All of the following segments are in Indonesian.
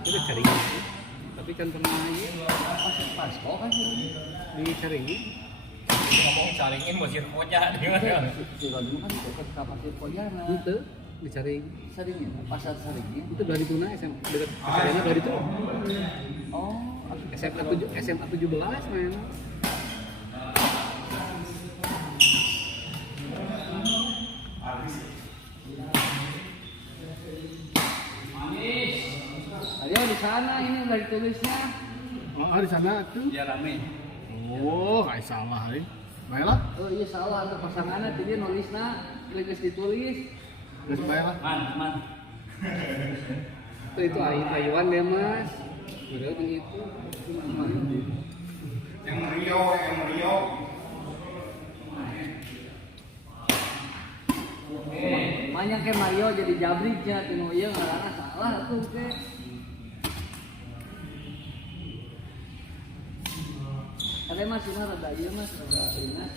Itu cari. Tapi kan pernah ini pas kok kan di caringin. Ngomong caringin masih pojak di mana? Kalau dulu kan dekat kapasir Pojana. Itu dicaring. Saringin, pasar Saringin. Itu dari Tuna SM dekat Saringin dari itu. Oh, SMA 17 men. Ayo di sana ini udah ditulisnya. Oh, di sana tuh. Ya rame. Oh, kayak salah ini. Baiklah. Oh iya salah ada pasangannya tadi nulisna geus ditulis. Geus baiklah. Man. Itu Taiwan ya, Mas. Udah begitu. Yang Rio. Banyak ke Mario jadi jabrik ya tinu ieu ngaranna salah tuh ke. Ada mas ini rada ieu mas rada ingat.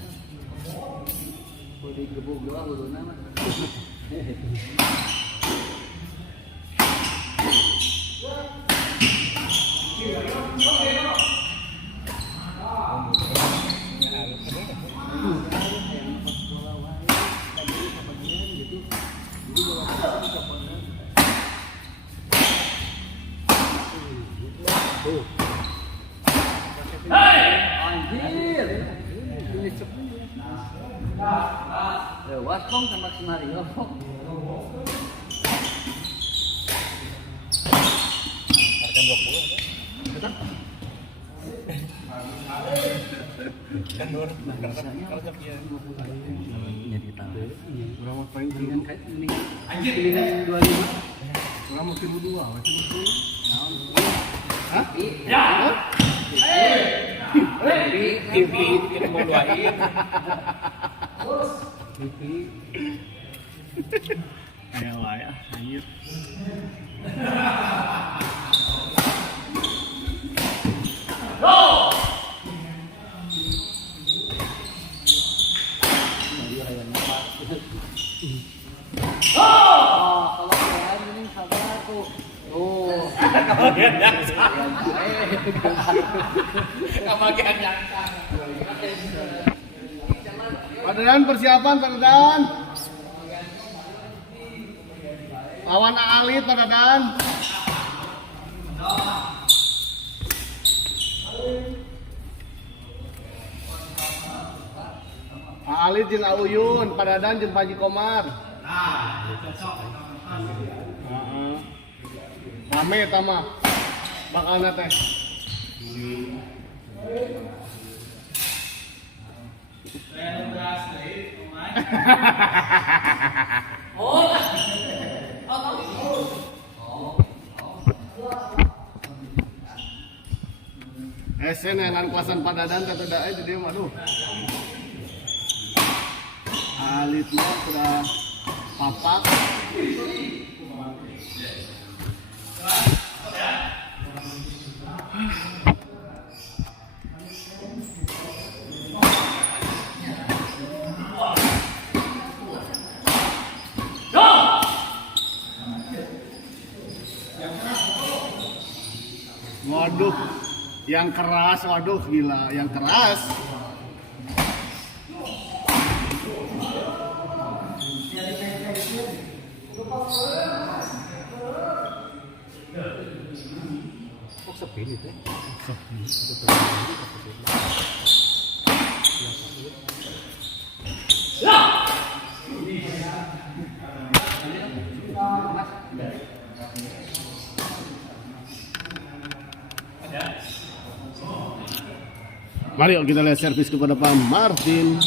Kudu gebuk doa uluna mas. Anjir. Ini cepet. Lewat kong sama si Mario. Harga 20. Betul? Kan nur kalau dia Jadi tahu. Berapa poin dengan kayak ini? Anjir, pilihan 25. Kurang mungkin 2, macam itu. Hah? ya. TV kita mau doain. Ayo lah ya, anjir. Oh, kalau kalian ini sabar tuh. Oh. Kebagian jangka. Kebagian jangka. Pak Dadan persiapan Pak Dadan. Lawan Alit Pak Dadan. Alit jeung Auyun, Pak Dadan jeung Panji Komar. Heeh. Rame eta mah. Bakalna teh. Esen yang kelasan Pak Dadan kata dae jadi aduh. Alit mah sudah papak. Waduh, yang keras, waduh gila, yang keras. Kok sepi nih teh? Mari kita lihat servis kepada Pak Martin.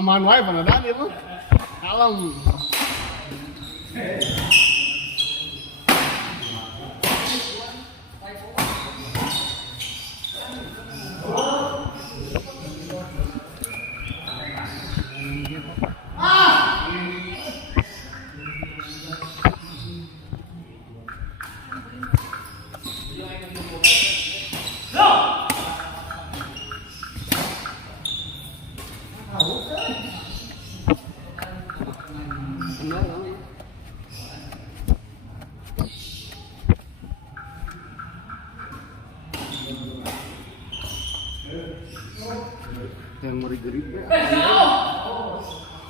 Aman wae Pak Dadan ieu mah. Kalem. Yang merigeri ya.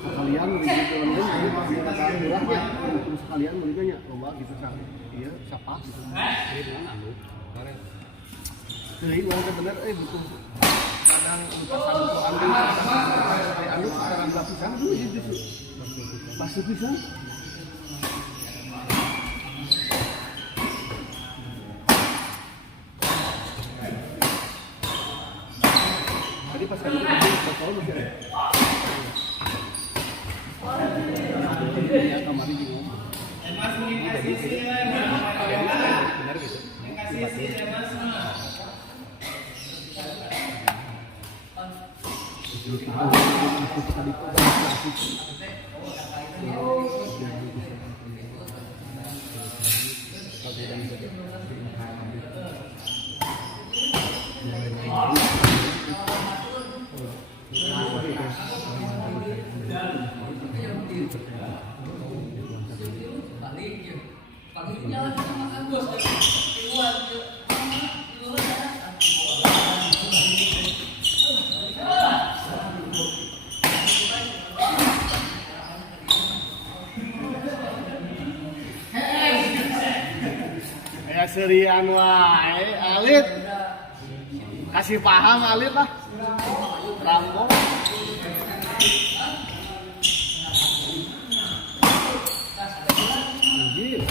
Sekalian merigeri online murahnya. Terus sekalian merigerinya loba gitu kan. Iya, siapa gitu. Ini dengan anu. Kemarin. Jadi mana bener butuh kadang lupasan untuk ambil kayak anu sekarang lapisan dulu justru. Masuk pisang. Tadi pas kami tahu masih ada. Ya kemarin di ngomong. Jadi benar gitu. Ya serian wae, Alit. Kasih paham Alit lah. Rampung. Anjir.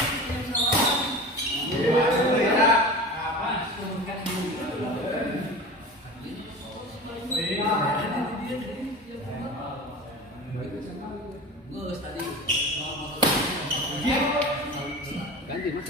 Ganti mas.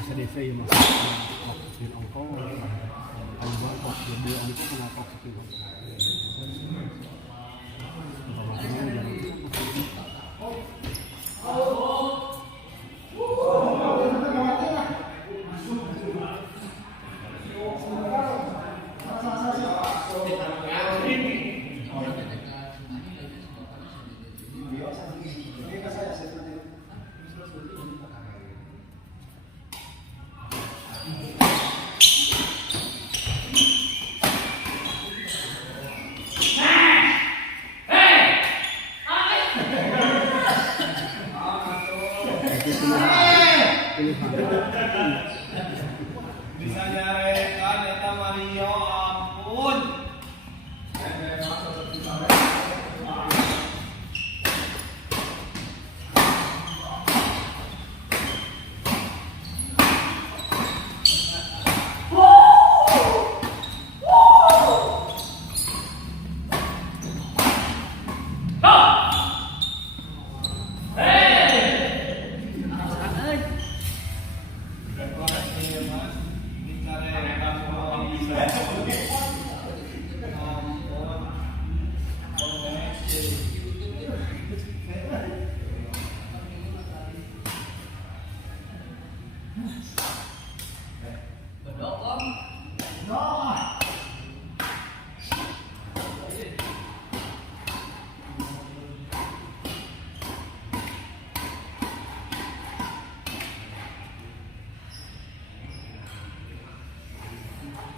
SDC ya mas, oksigen ongkol, kalau oksigen dia itu kenapa oksigen ongkol? Bisa nyarekan eta Mario, ampun.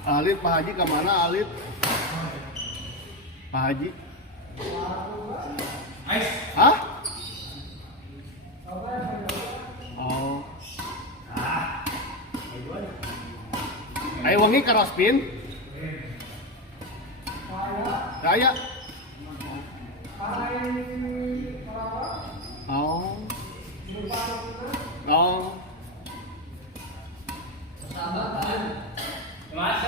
Alit, Pak Haji kemana Alit? Pak Haji? Hah? Oh. Ayo wangi ke Rospin? Raya? Oh. Oh. Mas.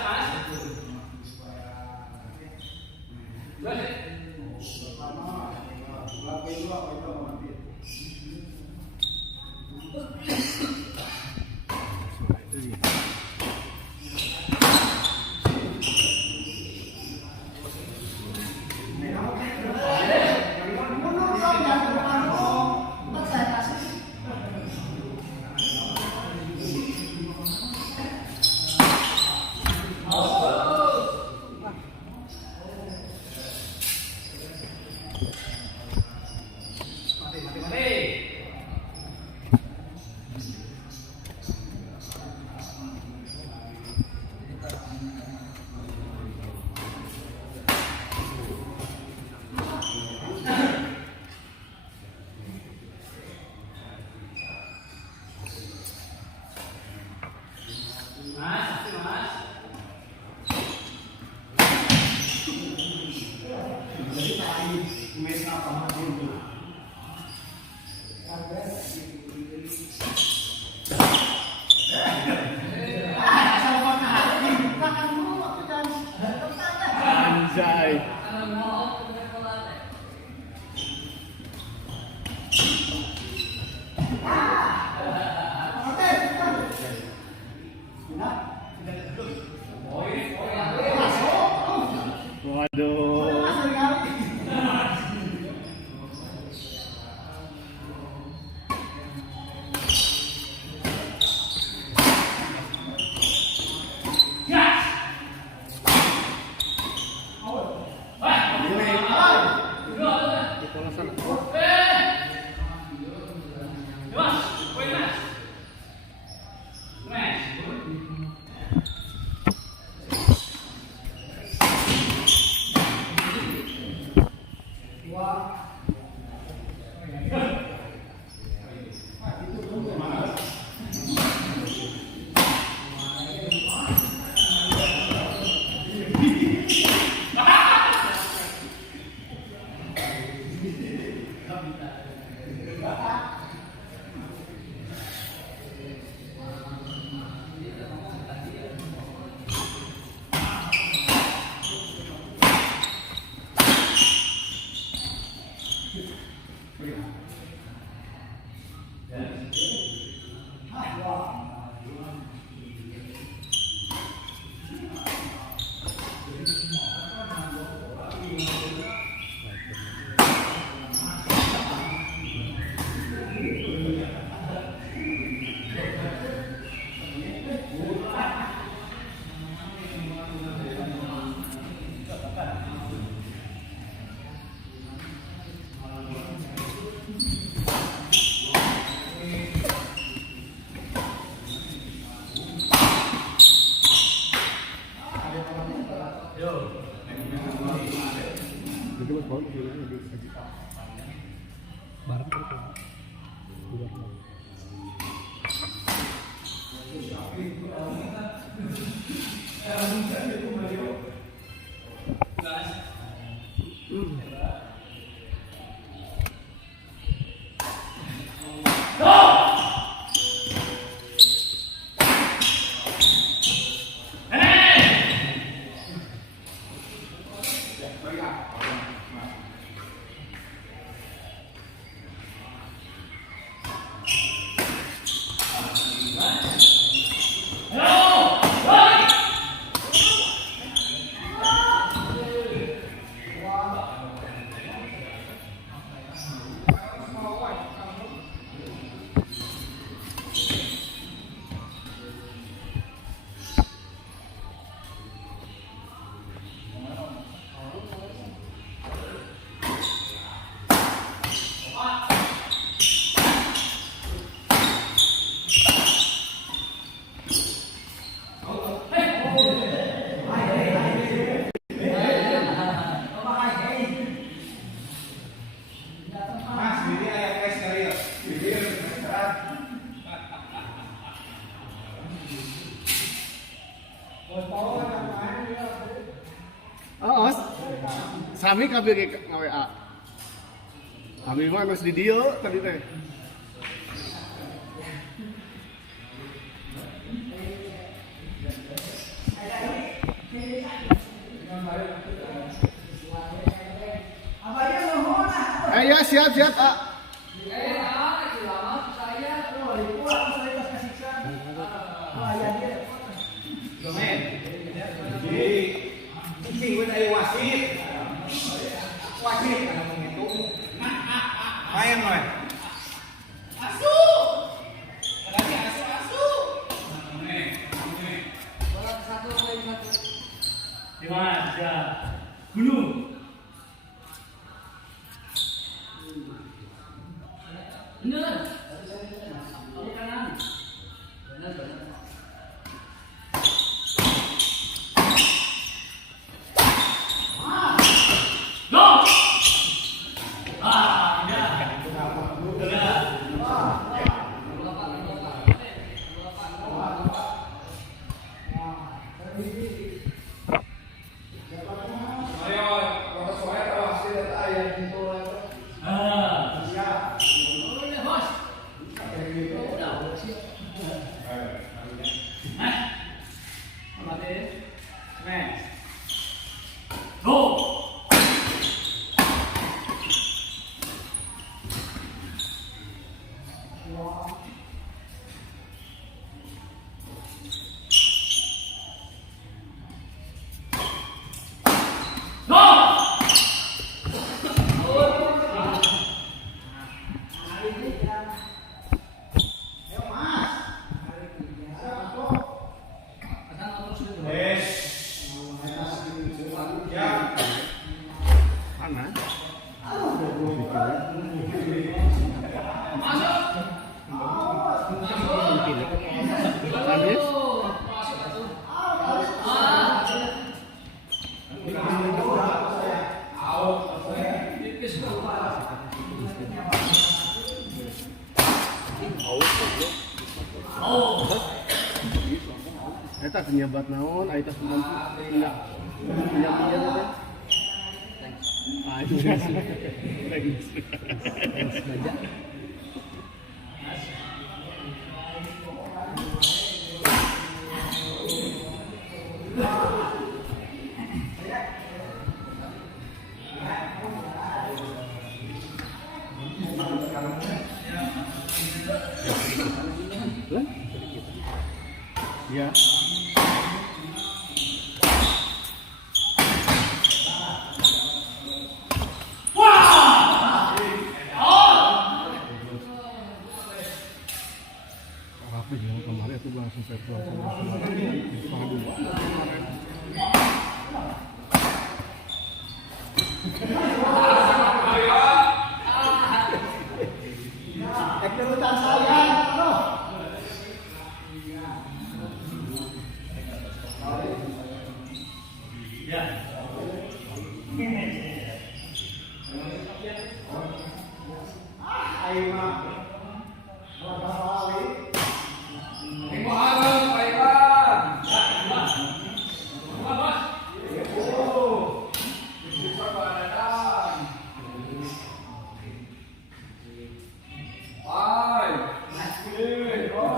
Anjay. Waduh. Oh, sami kabeh ge WA. Kami mah geus di dieu tadi teh. Ya siap ah. Main, Noy. eta penyabat naon, aya tas punya kan. Ah, itu lagi. Baca. Ya. Rapi yang kemarin itu langsung saya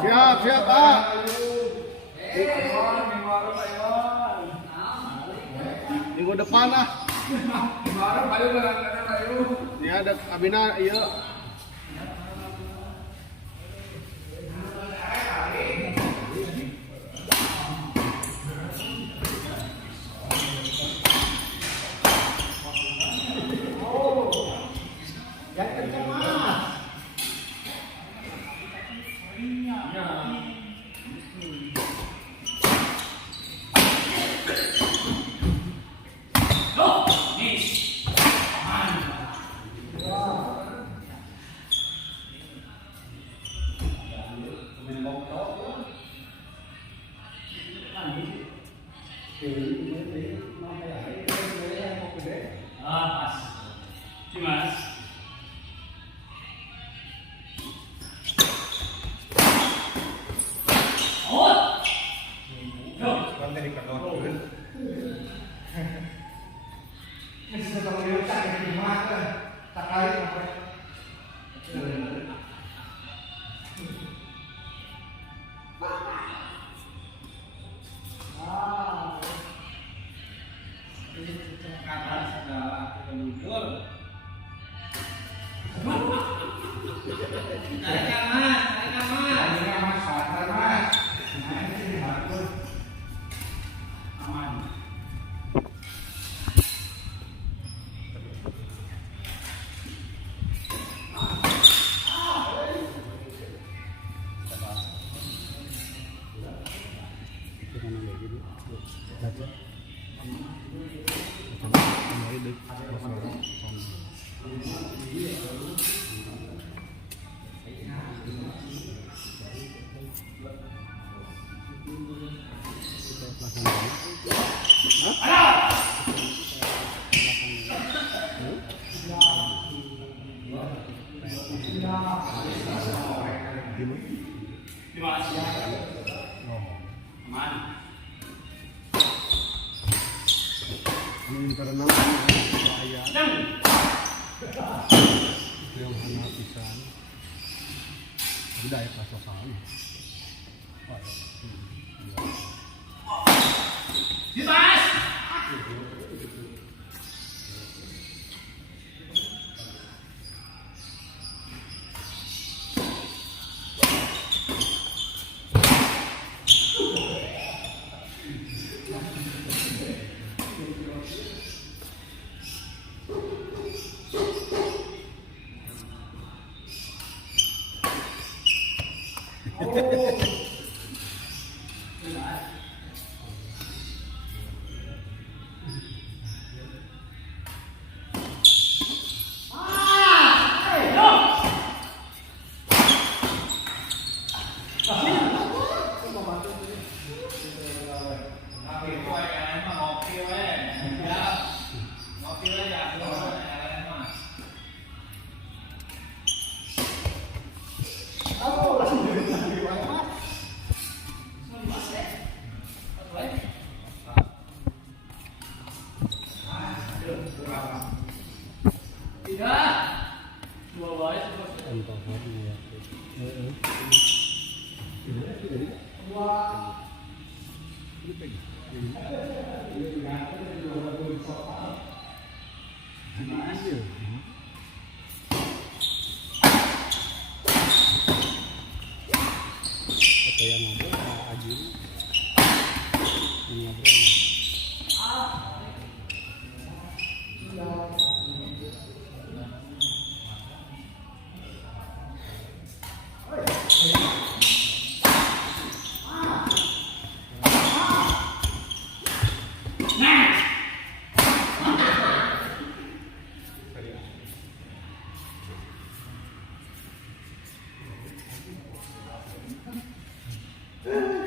Siap, siap, Pak. Minggu depan lah. Ya ada Abina, iya.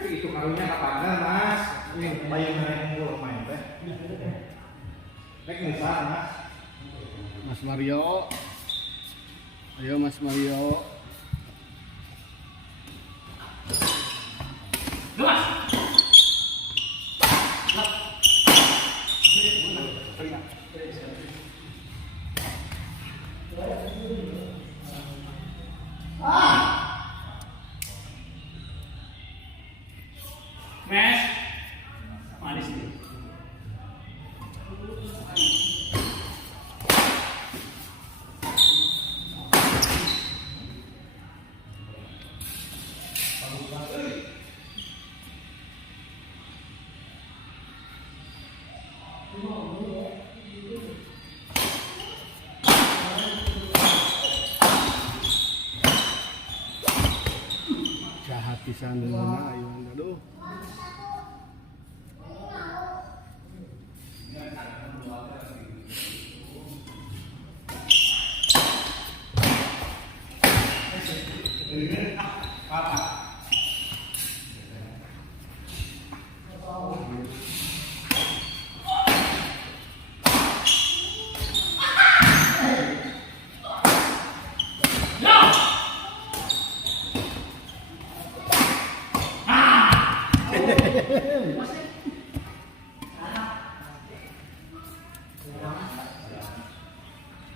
Itu karunya kapan mas? Ini bayang yang mulu main teh. Nek misal mas. Mas Mario. Ayo Mas Mario. Mas, manis nih. Jahat pisan mana ayo aduh.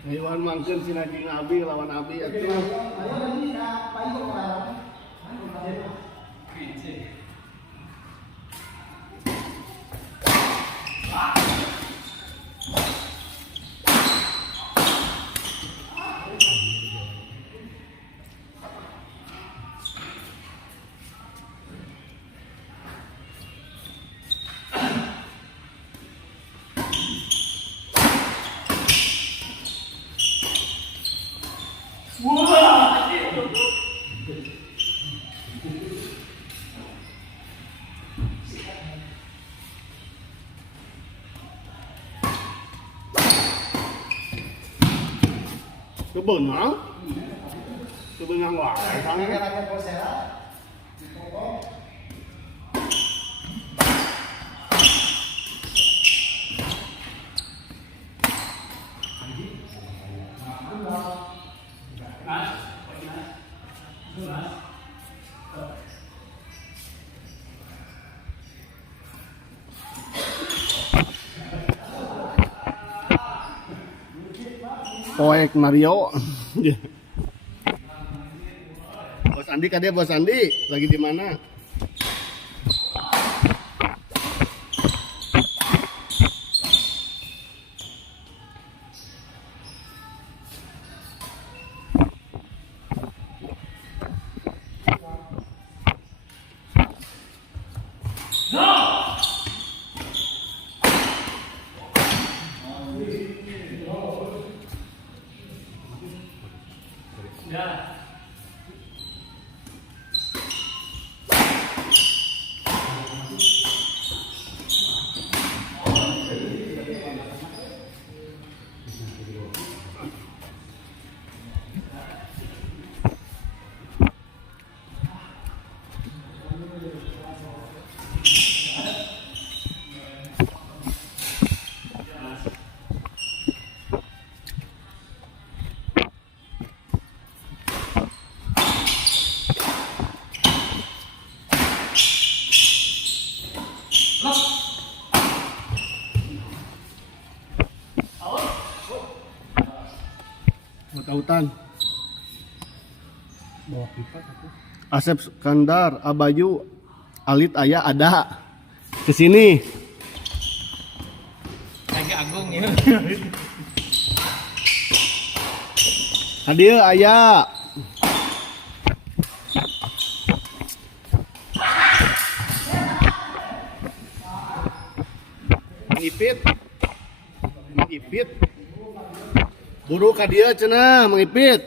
Hewan mangkeun si naging Abi lawan Abi atuh. Kebenang? Kebenang wae tangan. Poek Mario. Bos Andi kade Bos Andi lagi di mana? Hutan. Bawa pipa satu. Asep Skandar, Abayu, Alit Aya ada. Kesini. Lagi Agung ya. Hadir Aya. Mengipit. Mengipit. Buru ka dia cenah mengipit.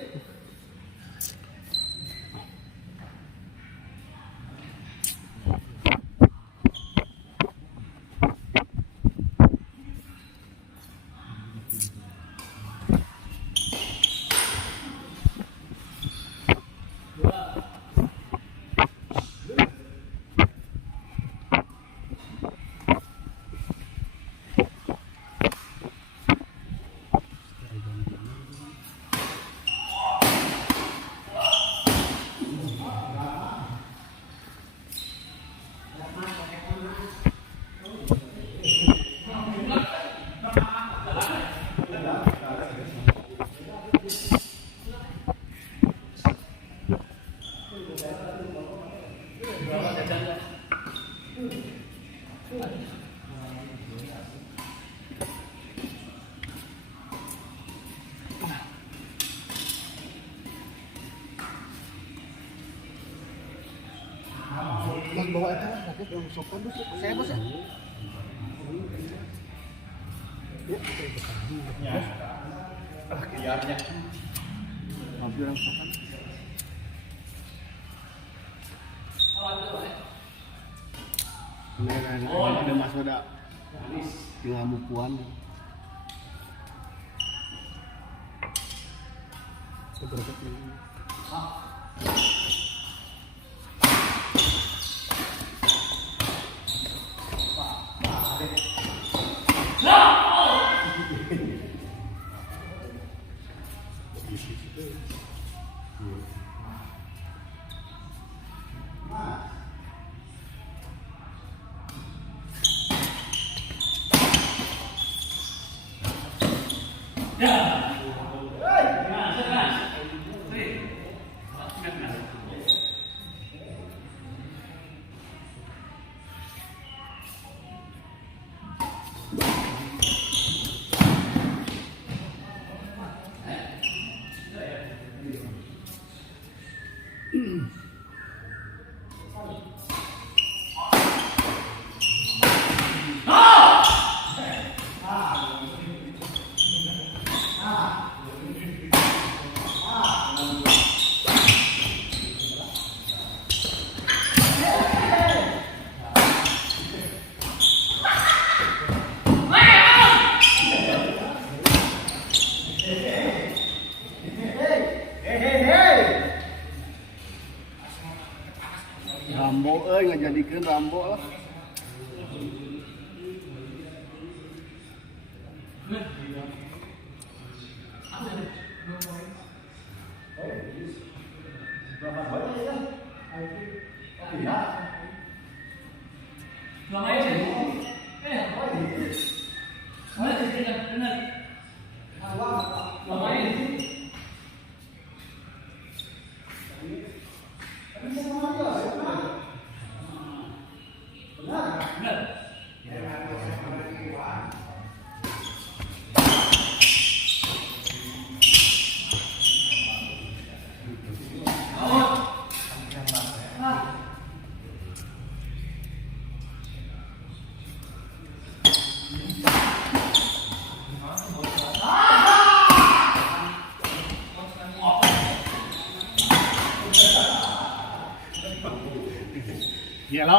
Mas bawa itu lah, rakyat yang sopan tuh, saya bos ya. Liarnya. Hampir yang sopan. Nah, ada Mas Wada. Tinggal mupuan. Seberapa ini? Rambo ngajadikeun Rambo lah.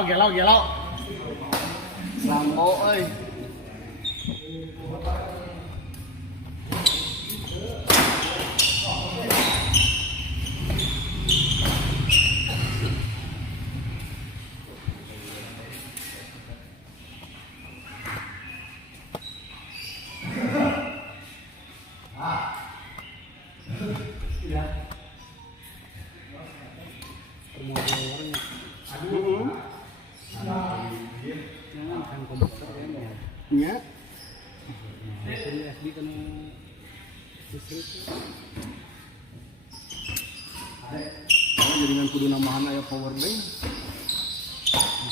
Gelo. Rambo euy. Nya. SD kan listrik. Karena jaringan kudu nambahan aya power bank.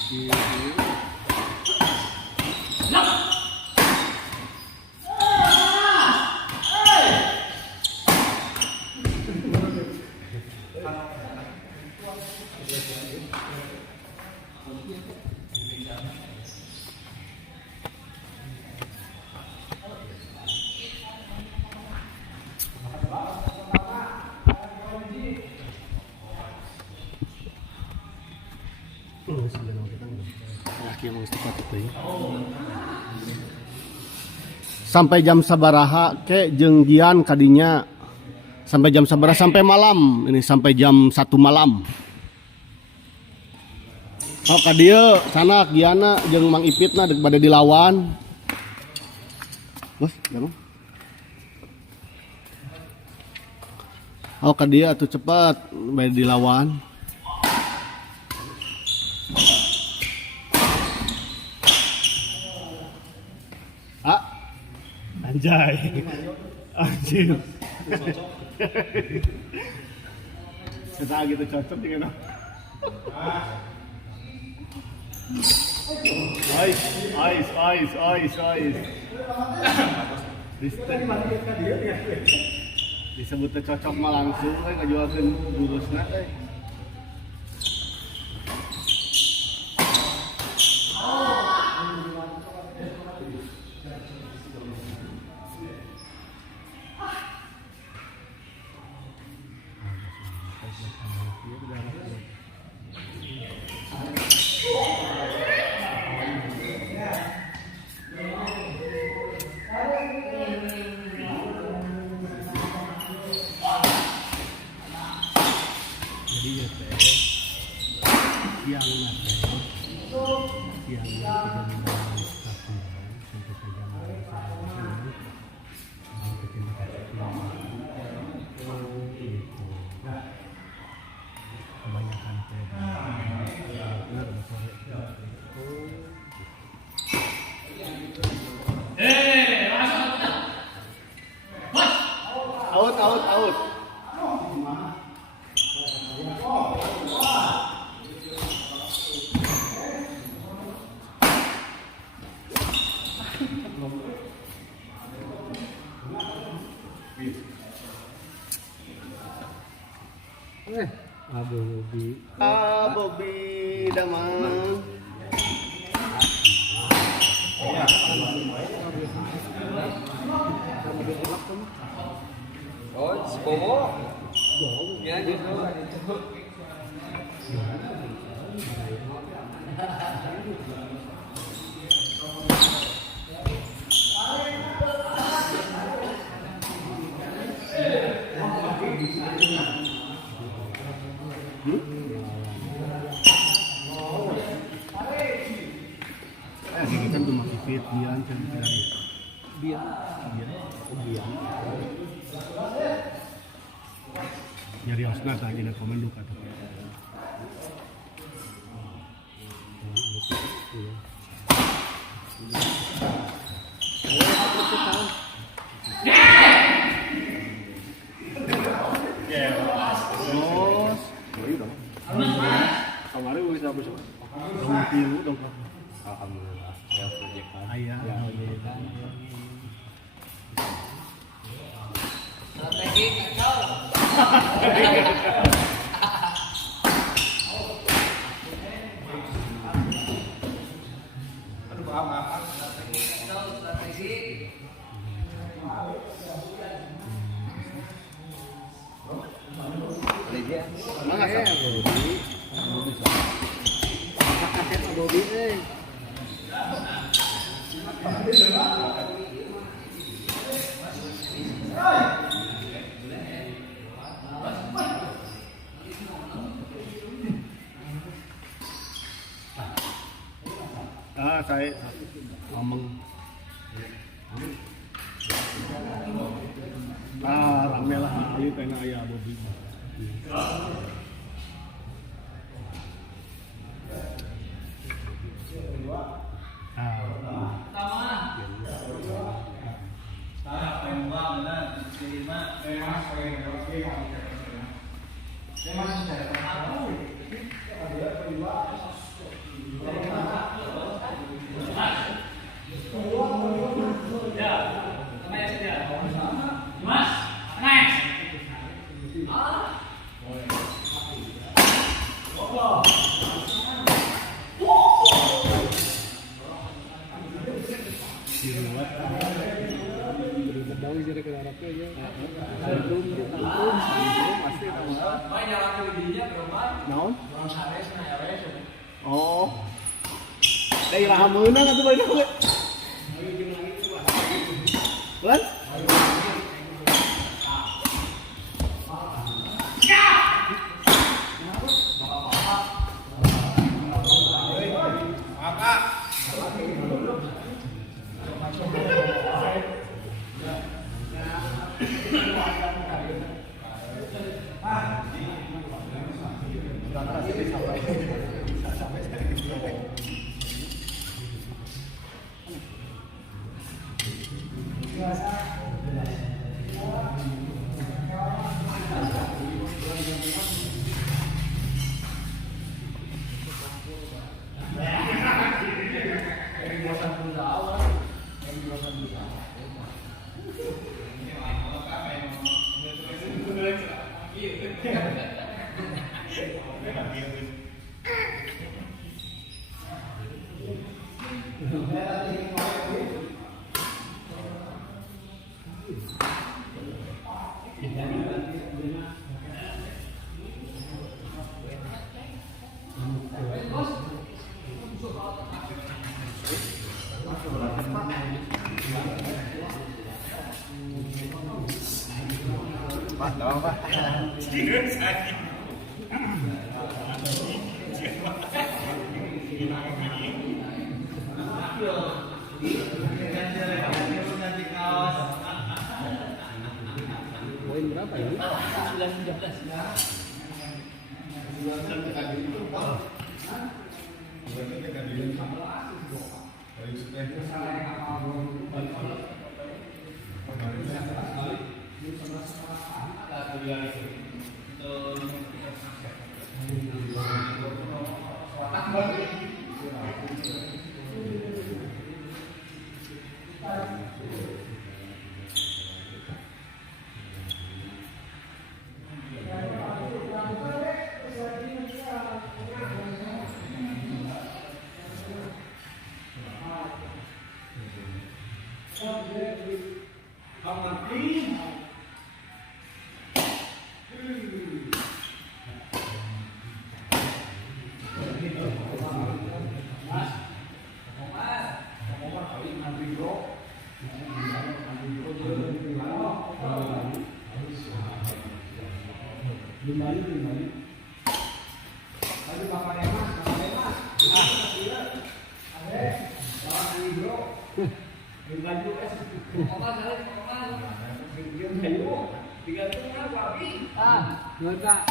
Gitu. Sampai jam sabaraha ke jeung Gian kadinya sampai jam sabaraha sampai malam ini sampai jam 1 malam. Oh ka dieu sana Giana jeung Mang Ipitna dek bade dilawan. Bos, jangan. Oh ka dieu atuh cepat bade dilawan. Anjay. Anjir. Kita gitu cocok dengan Ais. Disebutnya cocok mah langsung ngajualkeun gurusna teh. Out. Bobby damang. Oh, si Bobo. Ya, gitu. Kita tuh masih fit Bian kan Bian. Nyari osna tadi ada komen duka tuh. Kemarin bisa bersama. Dong. Alhamdulillah. Ya proyek ayah. Strategi kacau. Aduh, maaf. Strategi. Mana ya, Bobby? Kaset Bobby euy. Saya ngomong rame lah ini kena ayah Bobby. Naon? Oh. Daerah meunang atuh bae we. Bulan? Pak, tolong Pak. Poin berapa ini? 5, 4, 3, 2, 1.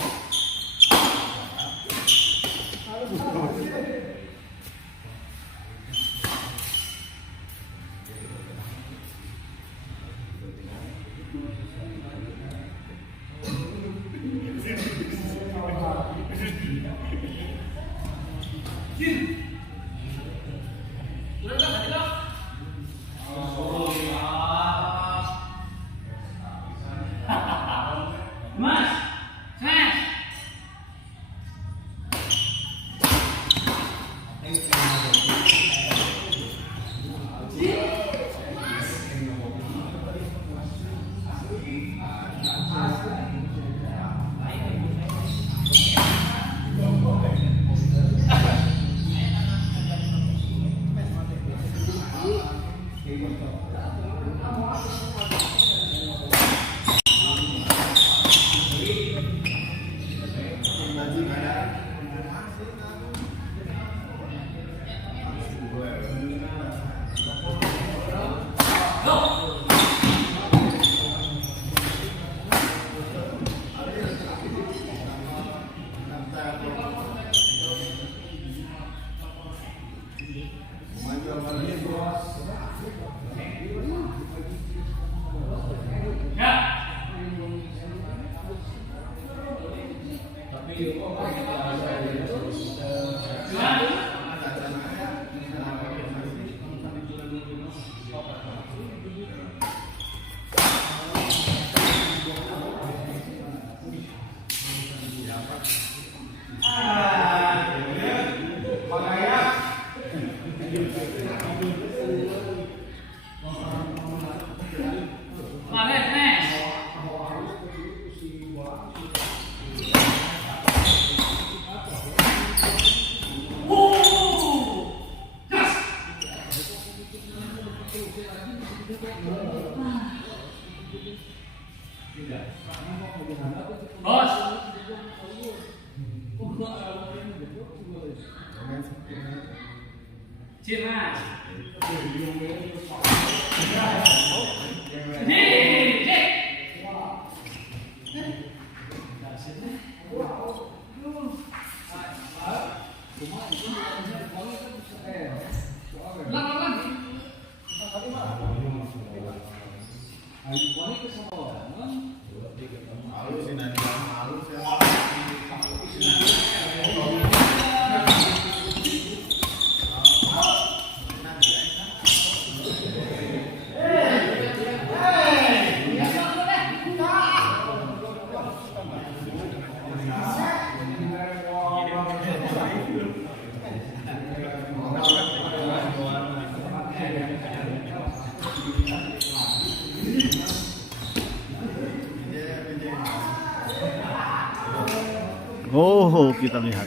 Oh, kita lihat.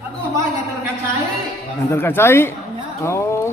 Aduh, mah ngantar kacai. Antar kacai. Oh.